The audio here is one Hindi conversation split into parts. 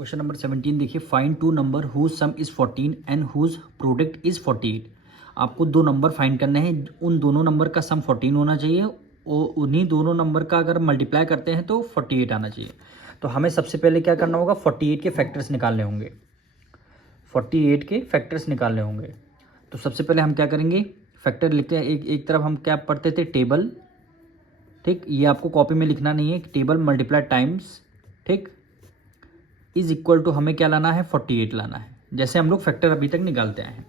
क्वेश्चन नंबर 17 देखिए, find two number whose sum is 14 and whose product is 48। आपको दो नंबर फाइंड करने हैं, उन दोनों नंबर का सम 14 होना चाहिए और उन्हीं दोनों नंबर का अगर मल्टीप्लाई करते हैं तो 48 आना चाहिए। तो हमें सबसे पहले क्या करना होगा, 48 के फैक्टर्स निकालने होंगे। 48 के फैक्टर्स निकालने होंगे। तो सबसे पहले हम क्या करेंगे, फैक्टर लिखते हैं। एक तरफ हम क्या पढ़ते थे, टेबल। ठीक, ये आपको कॉपी में लिखना नहीं है, टेबल मल्टीप्लाई टाइम्स, ठीक, इज इक्वल टू हमें क्या लाना है, 48 लाना है। जैसे हम लोग फैक्टर अभी तक निकालते आए हैं।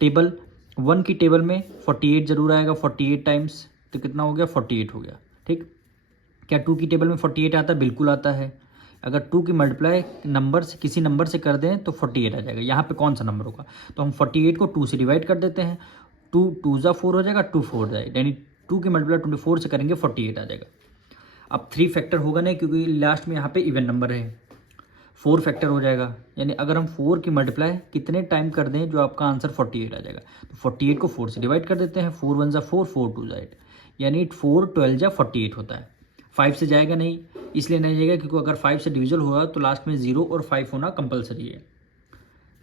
टेबल 1 की टेबल में 48 जरूर आएगा, 48 टाइम्स तो कितना हो गया, 48 हो गया। ठीक, क्या 2 की टेबल में 48 आता है, बिल्कुल आता है। अगर 2 की मल्टीप्लाई नंबर से किसी नंबर से कर दें तो 48 आ जाएगा। यहाँ पे कौन सा नंबर होगा, तो हम 48 को 2 से डिवाइड कर देते हैं। 2 2 ज़ा 4 हो जाएगा, 2 4 जाएगा, यानी 2 की मल्टीप्लाई 24 से करेंगे 48 आ जाएगा। अब 3 फैक्टर होगा नहीं, क्योंकि लास्ट में यहाँ पे इवन नंबर है। 4 फैक्टर हो जाएगा, यानी अगर हम 4 की मल्टीप्लाई कितने टाइम कर दें जो आपका आंसर 48 आ जाएगा। तो 48 को 4 से डिवाइड कर देते हैं। 4 1 ज़ा 4, 4 2 ज़ा 8, यानी 4 12 ज़ा 48 होता है। 5 से जाएगा नहीं, इसलिए नहीं जाएगा क्योंकि अगर 5 से डिविजल होगा तो लास्ट में 0 और 5 होना कंपलसरी है।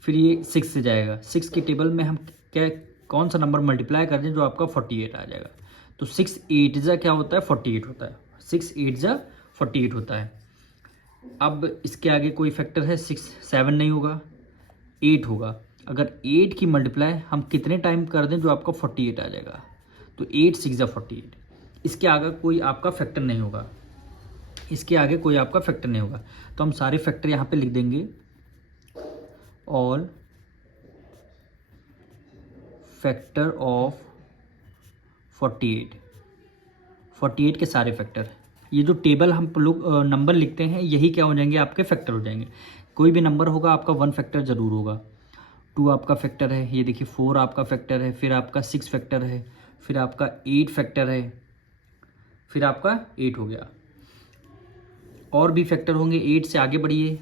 फिर ये 6 से जाएगा। 6 की टेबल में हम क्या कौन सा नंबर मल्टीप्लाई कर दें जो आपका 48 आ जाएगा। तो 6 8 ज़ा क्या होता है, 48 होता है। 6 8 ज़ा 48 होता है। अब इसके आगे कोई फैक्टर है, 6 7 नहीं होगा, 8 होगा। अगर 8 की मल्टीप्लाई हम कितने टाइम कर दें जो आपका 48 आ जाएगा, तो 8 6 ज़ा 48। इसके आगे कोई आपका फैक्टर नहीं होगा, इसके आगे कोई आपका फैक्टर नहीं होगा। तो हम सारे फैक्टर यहाँ पे लिख देंगे, ऑल फैक्टर ऑफ 48। 48 के सारे फैक्टर, ये जो टेबल हम लोग नंबर लिखते हैं यही क्या हो जाएंगे, आपके फैक्टर हो जाएंगे। कोई भी नंबर होगा आपका 1 फैक्टर ज़रूर होगा। 2 आपका फैक्टर है, ये देखिए 4 आपका फैक्टर है, फिर आपका 6 फैक्टर है, फिर आपका 8 फैक्टर है, फिर आपका 8 हो गया। और भी फैक्टर होंगे, 8 से आगे बढ़िए।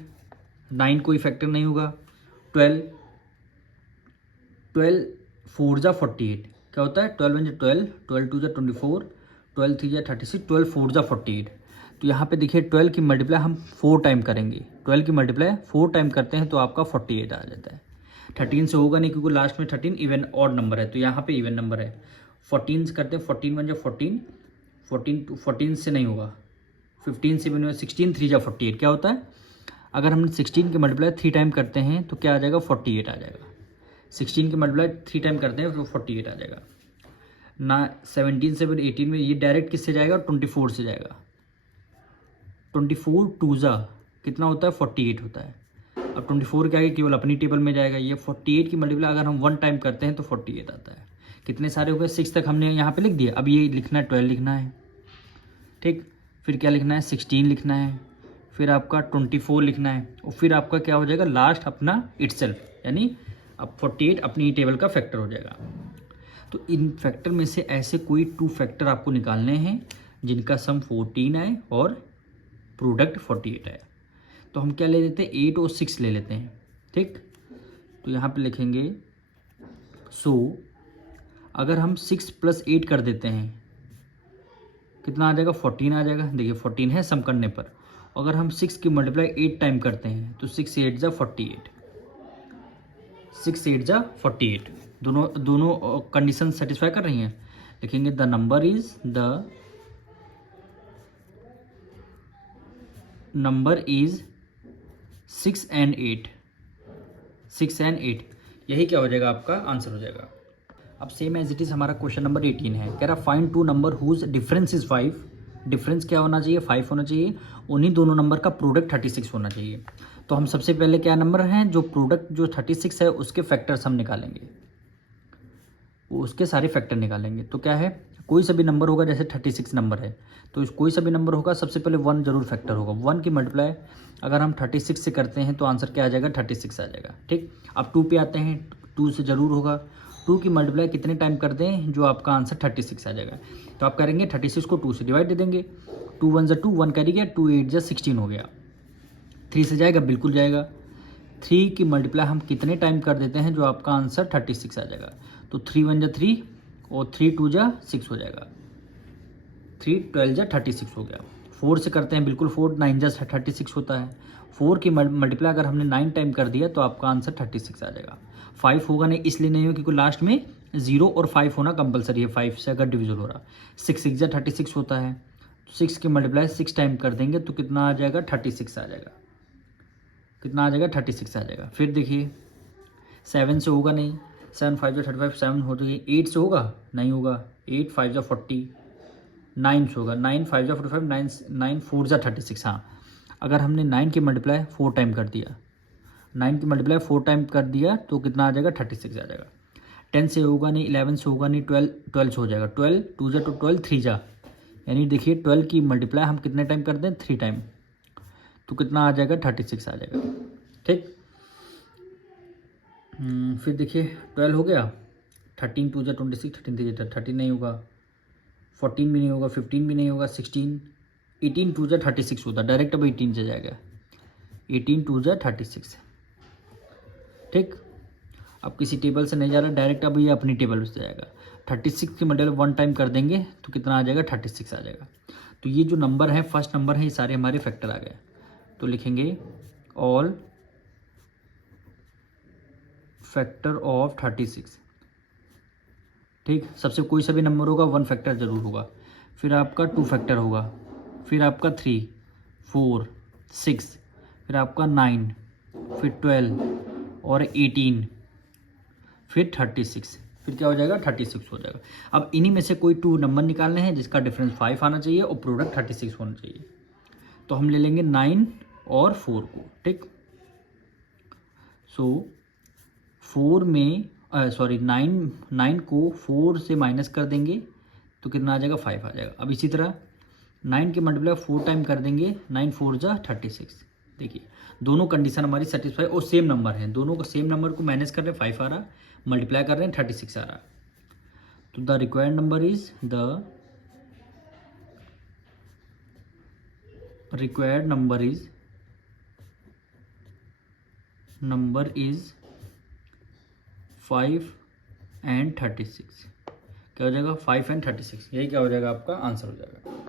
9 कोई फैक्टर नहीं होगा। 12 4 ज़ा 48 क्या होता है, 12 1 ज़ा 12, 12 2 ज़ा 24, 12 3 ज़ा 36, 12 4 ज़ा 48। तो यहाँ पे देखिए 12 की मल्टीप्लाई हम 4 टाइम करेंगे। 12 की मल्टीप्लाई 4 टाइम करते हैं तो आपका 48 आ जाता है। 13 से होगा नहीं क्योंकि लास्ट में 13 इवन ऑड नंबर है, तो यहाँ पे इवन नंबर है। 14 से करते हैं, 14 1 ज़ा 14, 14 से नहीं होगा। 15 से भी 16 3 ज़ा 48 क्या होता है, अगर हम 16 की मल्टीप्लाई 3 टाइम करते हैं तो क्या आ जाएगा, 48 आ जाएगा। 16 की मल्टीप्लाई 3 टाइम करते हैं तो 48 आ जाएगा ना। 17 से 18 में ये डायरेक्ट किससे जाएगा, 24 से जाएगा। 24 2 ज़ा कितना होता है, 48 होता है। अब 24 के आगे केवल अपनी टेबल में जाएगा। ये 48 की मल्टीप्लाई अगर हम 1 टाइम करते हैं तो 48 आता है। कितने सारे हो गए, 6 तक हमने यहाँ पे लिख दिया। अब ये लिखना है 12 लिखना है, ठीक, फिर क्या लिखना है, 16 लिखना है, फिर आपका 24 लिखना है, और फिर आपका क्या हो जाएगा, लास्ट अपना इटसेल्फ, यानी अब 48 अपनी टेबल का फैक्टर हो जाएगा। तो इन फैक्टर में से ऐसे कोई 2 फैक्टर आपको निकालने हैं जिनका सम 14 आए और प्रोडक्ट 48 आए। तो हम क्या ले लेते हैं, 8 और 6 ले लेते हैं। ठीक, तो यहाँ पे लिखेंगे अगर हम 6 + 8 कर देते हैं कितना आ जाएगा, 14 आ जाएगा। देखिए 14 है सम करने पर। अगर हम 6 की मल्टीप्लाई 8 टाइम करते हैं तो 6 8 ज़ा 48, 6 8 ज़ा 48। दोनों कंडीशन सेटिस्फाई कर रही हैं। लिखेंगे the number is 6 and 8, 6 and 8, यही क्या हो जाएगा, आपका आंसर हो जाएगा। अब सेम एज इट इज़ हमारा क्वेश्चन नंबर 18 है। कह रहा find two number whose difference is 5। Difference क्या होना चाहिए, 5 होना चाहिए। उन्हीं दोनों नंबर का प्रोडक्ट 36 होना चाहिए। तो हम सबसे पहले क्या नंबर हैं, जो प्रोडक्ट जो 36 है उसके फैक्टर्स हम निकालेंगे, उसके सारे फैक्टर निकालेंगे। तो क्या है, कोई सा भी नंबर होगा, जैसे 36 नंबर है तो कोई सा भी नंबर होगा, सबसे पहले 1 जरूर फैक्टर होगा। 1 की मल्टीप्लाई अगर हम 36 से करते हैं तो आंसर क्या आ जाएगा, 36 आ जाएगा। ठीक, अब 2 पे आते हैं, 2 से ज़रूर होगा। 2 की मल्टीप्लाई कितने टाइम कर दें जो आपका आंसर 36 आ जाएगा। तो आप करेंगे 36 को 2 से डिवाइड दे देंगे। 2 1 ज़ा 2, 1 कैरी गया, 2 8 ज़ा 16 हो गया। 3 से जाएगा, बिल्कुल जाएगा। 3 की मल्टीप्लाई हम कितने टाइम कर देते हैं जो आपका आंसर 36 आ जाएगा। तो 3 1 ज़ा 3 और 3 2 ज़ा 6 हो जाएगा। 3 12 ज़ा 36 हो गया। 4 से करते हैं, बिल्कुल 4 9 ज़ा 36 होता है, 4 की मल्टीप्लाई अगर हमने 9 टाइम कर दिया तो आपका आंसर 36 आ जाएगा। 5 होगा नहीं, इसलिए नहीं हो क्योंकि लास्ट में 0 और 5 होना कंपलसरी है 5 से अगर डिविजल हो रहा। 6 6 36 होता है, 6 की मल्टीप्लाई 6 टाइम कर देंगे तो कितना आ जाएगा 36 आ जाएगा। कितना आ जाएगा 36 आ जाएगा। फिर देखिए 7 से होगा नहीं, 7 5 35 7 हो जाएगी। 8 से होगा नहीं होगा, 8 5 40, 9 से होगा, 9 5 45, 9 4 36। हाँ, अगर हमने 9 की मल्टीप्लाई 4 टाइम कर दिया, 9 की मल्टीप्लाई 4 टाइम कर दिया तो कितना आ जाएगा 36 आ जाएगा। 10 से होगा नहीं, 11 से होगा नहीं, 12 से हो जाएगा। 12 2 तो 12 3 जा, यानी देखिए 12 की मल्टीप्लाई हम कितने टाइम कर दें 3 टाइम, तो कितना आ जाएगा 36 आ जाएगा। ठीक, फिर देखिए 12 हो गया, 13 2 26, 13 3 13 नहीं होगा, 14 भी नहीं होगा, 15 भी नहीं होगा, 16, 18 2 36 होता, डायरेक्ट अब 18 से जाएगा, 18 2 36। ठीक, अब किसी टेबल से नहीं जा रहा, डायरेक्ट अब ये अपनी टेबल से जाएगा। 36 की मल्टीप्लाई 1 टाइम कर देंगे तो कितना आ जाएगा 36 आ जाएगा। तो ये जो नंबर है फर्स्ट नंबर है, ये सारे हमारे फैक्टर आ गए। तो लिखेंगे ऑल फैक्टर ऑफ 36। ठीक, सबसे कोई सा भी नंबर होगा 1 फैक्टर जरूर होगा, फिर आपका 2 फैक्टर होगा, फिर आपका 3 4 6, फिर आपका 9, फिर 12 और 18, फिर 36, फिर क्या हो जाएगा 36 हो जाएगा। अब इन्हीं में से कोई 2 नंबर निकालने हैं जिसका डिफरेंस 5 आना चाहिए और प्रोडक्ट 36 होना चाहिए। तो हम ले लेंगे 9 और 4 को। ठीक, सो 4 में 9 को 4 से माइनस कर देंगे तो कितना आ जाएगा 5 आ जाएगा। अब इसी तरह 9 की मल्टीप्लाई 4 टाइम कर देंगे, 9 4 36। देखिए दोनों कंडीशन हमारी सेटिस्फाई और सेम नंबर है, दोनों को सेम नंबर को माइनस कर रहे हैं 5 आ रहा, मल्टीप्लाई कर रहे हैं 36 आ रहा। तो the required number is number is 5 and 36। क्या हो जाएगा 5 and 36, यही क्या हो जाएगा आपका आंसर हो जाएगा।